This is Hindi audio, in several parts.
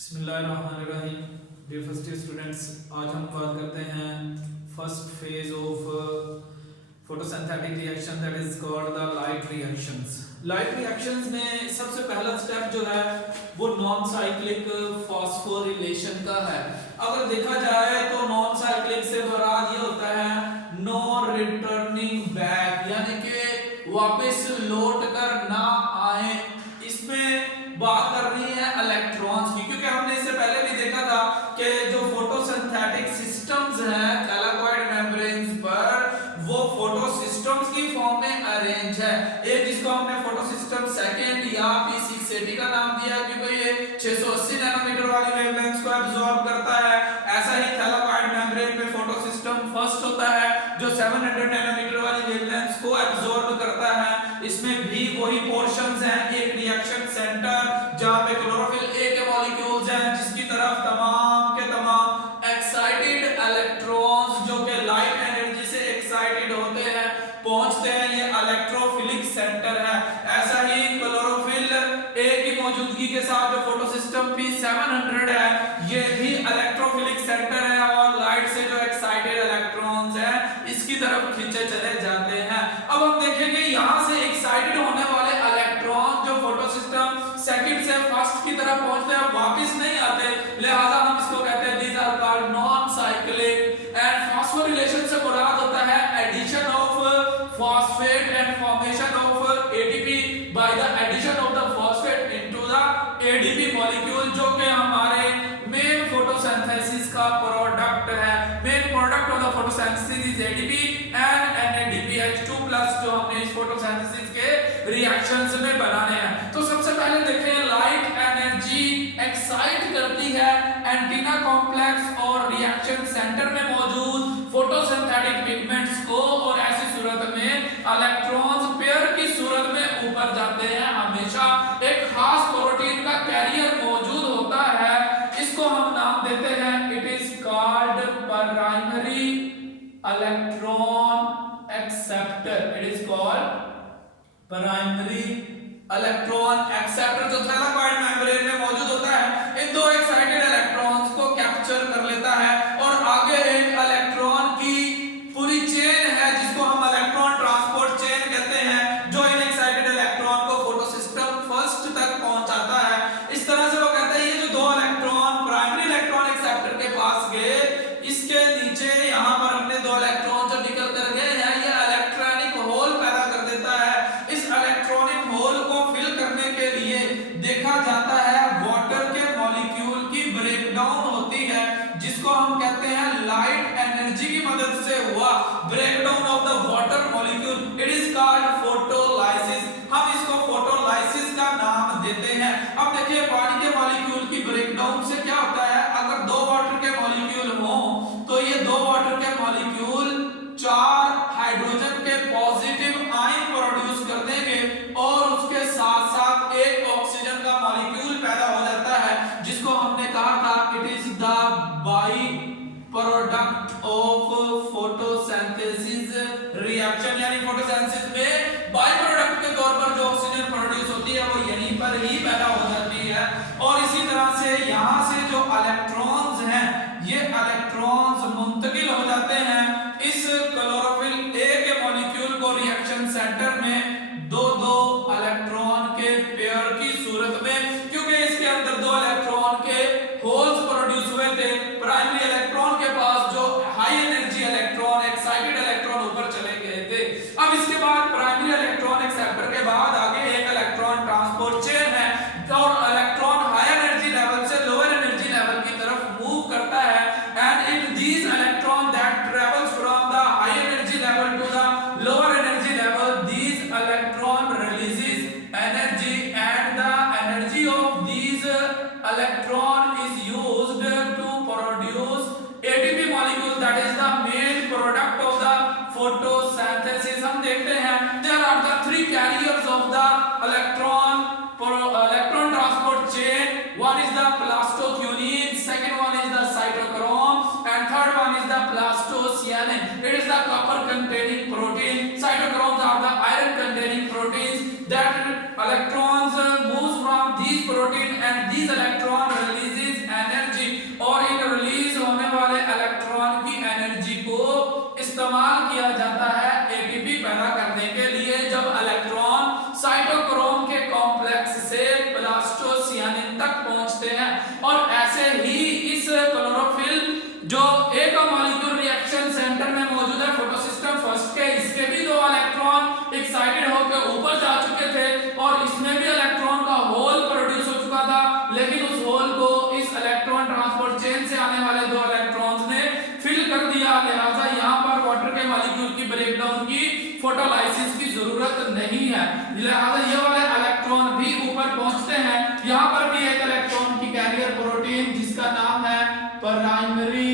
बिस्मिल्लाहिर्रहमानिर्रहीम। डियर फर्स्ट ईयर स्टूडेंट्स, आज हम बात करते हैं first phase of photosynthetic reaction that is called the light reactions. Light reactions में सबसे पहला स्टेप जो है वो नॉन साइक्लिक फॉस्फोरिलेशन का है। अगर देखा जाए तो नॉन साइक्लिक से मुराद ये होता है नो रिटर्निंग बैक, यानी कि वापस लौट कर ना आए। इसमें बात कर रही है इलेक्ट्रॉन्स की, क्योंकि हमने इससे पहले भी देखा था कि जो फोटोसिंथेटिक सिस्टम्स हैं थैलाकॉइड मेम्ब्रेन्स पर, वो फोटो सिस्टम्स की फॉर्म में अरेंज है। एक जिसको हमने फोटो सिस्टम सेकंड या P680 का नाम दिया क्योंकि ये 680 नैनोमीटर वाली वेवलेंथ को एब्जॉर्ब करता है। ऐसा ही थैलाकॉइड मेम्ब्रेन में फोटो सिस्टम फर्स्ट होता है जो 700 नैनोमीटर वाली वेवलेंथ को एब्जॉर्ब करता है। इसमें भी वही पोर्शंस हैं, एक रिएक्शन सेंटर जहां पे क्लोरोफिल ए के मॉलिक्यूल्स हैं जिसकी तरफ तमाम के तमाम एक्साइटेड इलेक्ट्रॉन्स जो कि लाइट एनर्जी से एक्साइटेड होते हैं पहुंचते हैं। ये इलेक्ट्रोफिलिक सेंटर है। ऐसा ही क्लोरोफिल ए की मौजूदगी के साथ जो फोटो सिस्टम P700 है ये भी इलेक्ट्रोफिलिक सेंटर है और लाइट से जो एक्साइटेड इलेक्ट्रॉन्स हैं इसकी तरफ खींचे चले जाते हैं। अब हम देखेंगे यहां से एक्साइटेड होने वाले इलेक्ट्रॉन जो फोटो सिस्टम सेकंड से फर्स्ट की तरफ पहुंचते हैं वापस नहीं आते, लिहाजा हम इसको कहते हैं these are called non cyclic. And phosphorylation से मुराद होता है addition of phosphate and formation of ATP by the addition of the phosphate into the ADP molecule, जो कि हमारे मेन फोटोसिंथेसिस का प्रोडक्ट है। Main product of the photosynthesis is ADP and NADPH2+ जो हमने इस फोटोसिंथेसिस के रिएक्शंस में बनाने हैं। तो सबसे पहले देखें लाइट एनर्जी एक्साइट करती है एंटीना कॉम्प्लेक्स और रिएक्शन सेंटर में मौजूद फोटोसिंथेटिक पिगमेंट्स को, और ऐसी सूरत में इलेक्ट्रॉन्स पेयर की सूरत में ऊपर जाते हैं। हमेशा एक खास प्रोटीन का कैरियर मौजूद होता है, इसको हम नाम देते हैं it is called primary electron acceptor. It is called primary electron acceptor जो थैलाकॉइड मेम्ब्रेन में मौजूद होता है इन दो एक्साइटेड इलेक्ट्रॉन्स को कैप्चर कर लेता है और आगे एक इलेक्ट्रॉन की पूरी चेन है जिसको हम इलेक्ट्रॉन ट्रांसपोर्ट चेन कहते हैं, जो इन एक्साइटेड इलेक्ट्रॉन को फोटोसिस्टम फर्स्ट तक पहुंचाता है। इस तरह से वो कहता है ये जो दो इलेक्ट्रॉन प्राइमरी इलेक्ट्रॉन एक्सेप्टर के पास गए, इसके नीचे यहां पर हमने दो इलेक्ट्रॉन जो निकल कर गए हैं ये इलेक्ट्रॉनिक होल पैदा कर देता है। इस इलेक्ट्रॉनिक होल को फिल करने के लिए देखा जाता है वाटर के मॉलिक्यूल की ब्रेकडाउन होती है जिसको हम कहते हैं लाइट एनर्जी की मदद से हुआ breakdown of the water molecule. It is called photolysis. हम इसको फोटोलाइसिस का नाम देते हैं। अब देखिए पानी के मॉलिक्यूल की ब्रेकडाउन से क्या होता है, अगर दो वाटर के मॉलिक्यूल हो तो ये दो वाटर के मॉलिक्यूल 4 हाइड्रोजन के पॉजिटिव आयन प्रोड्यूस कर देंगे और उसके साथ साथ एक ऑक्सीजन का मॉलिक्यूल पैदा हो जाता है जिसको हमने कहा था it is the by product of photosynthesis reaction. यानी फोटोसिंथेसिस में बाई प्रोडक्ट के तौर पर जो ऑक्सीजन प्रोड्यूस होती है वो यहीं पर ही पैदा हो जाती है। और इसी तरह से यहाँ से जो इलेक्ट्रॉन्स हैं ये इलेक्ट्रॉन्स मुंतकिल हो जाते हैं इस क्लोरोफिल ए के मॉलिक्यूल को रिएक्शन सेंटर में दो दो इलेक्ट्रॉन के पेयर की सूरत में, क्योंकि इसके अंदर दो इलेक्ट्रॉन के होल्स प्रोड्यूस हुए थे। प्राइमरी इलेक्ट्रॉन के पास जो high energy electron excited electron ऊपर चले गए थे। अब इसके बाद प्राइमरी इलेक्ट्रॉन एक्सेप्टर के बाद आगे एक इलेक्ट्रॉन ट्रांसपोर्ट चेन है और इलेक्ट्रॉन हाई एनर्जी लेवल से लोअर एनर्जी लेवल की तरफ मूव करता है। And in these electron that travels from the high energy level to the lower energy level, these electron releases energy and the energy of these electron is used to produce ATP molecule that is the main product of the photosynthesis। हम देखते हैं there are the 3 carriers of the electron transport chain। one is the plastothionine, second one is the cytochrome and third one is the plastocyanin। it is the copper containing protein, cytochromes are the iron containing proteins that electrons moves from these protein and these electron releases जो एक मॉलिक्यूल रिएक्शन सेंटर में मौजूद है फोटोसिस्टम फर्स्ट के, इसके भी 2 इलेक्ट्रॉन एक्साइटेड होकर ऊपर जा चुके थे और इसमें भी इलेक्ट्रॉन का होल प्रोड्यूस हो चुका था, लेकिन उस होल को इस इलेक्ट्रॉन ट्रांसपोर्ट चेन से आने वाले 2 इलेक्ट्रॉन्स ने फिल कर दिया। लिहाजा यहाँ पर वाटर के मॉलिक्यूल की ब्रेकडाउन की फोटोलाइसिस की जरूरत नहीं है। लिहाजा ये वाले इलेक्ट्रॉन भी ऊपर पहुंचते हैं। यहाँ पर भी एक इलेक्ट्रॉन की कैरियर प्रोटीन जिसका नाम है primary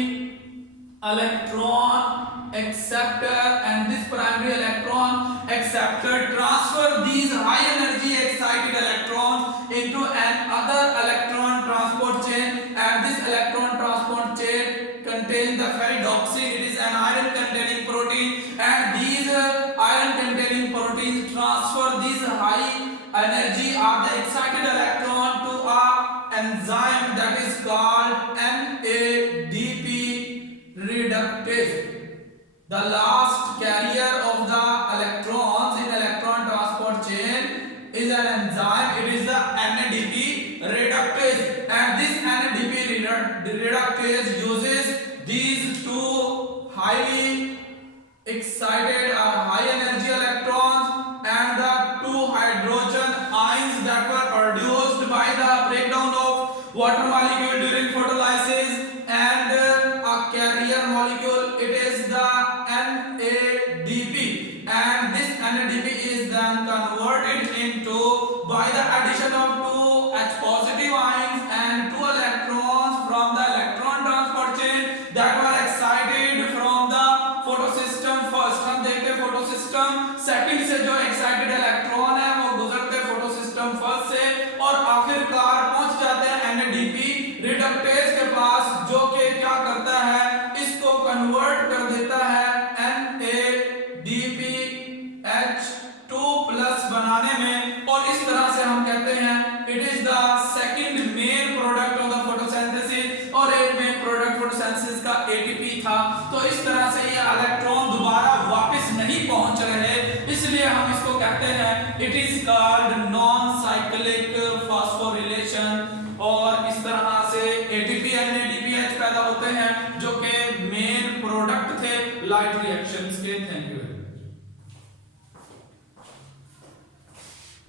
electron acceptor, and this primary electron acceptor transfer these high energy excited electrons into an other electron transport chain, and this electron transport chain contains the ferridoxin. It is an iron containing protein, and these iron containing proteins transfer these high energy or the excited electron to a enzyme that is called NADP reductase. The last carrier of the electrons in electron transport chain is an enzyme. It is the NADP reductase, and this NADP reductase uses these 2 highly excited or high energy electrons and the 2 hydrogen ions that were produced by the breakdown of water molecule during photolysis, and a carrier molecule, it is the NADP, and this NADP is then converted into by the addition of 2 H positive ions and 2 electrons from the electron transport chain that were excited from the photosystem first. हम देखते हैं photosystem सेकंड से जो excited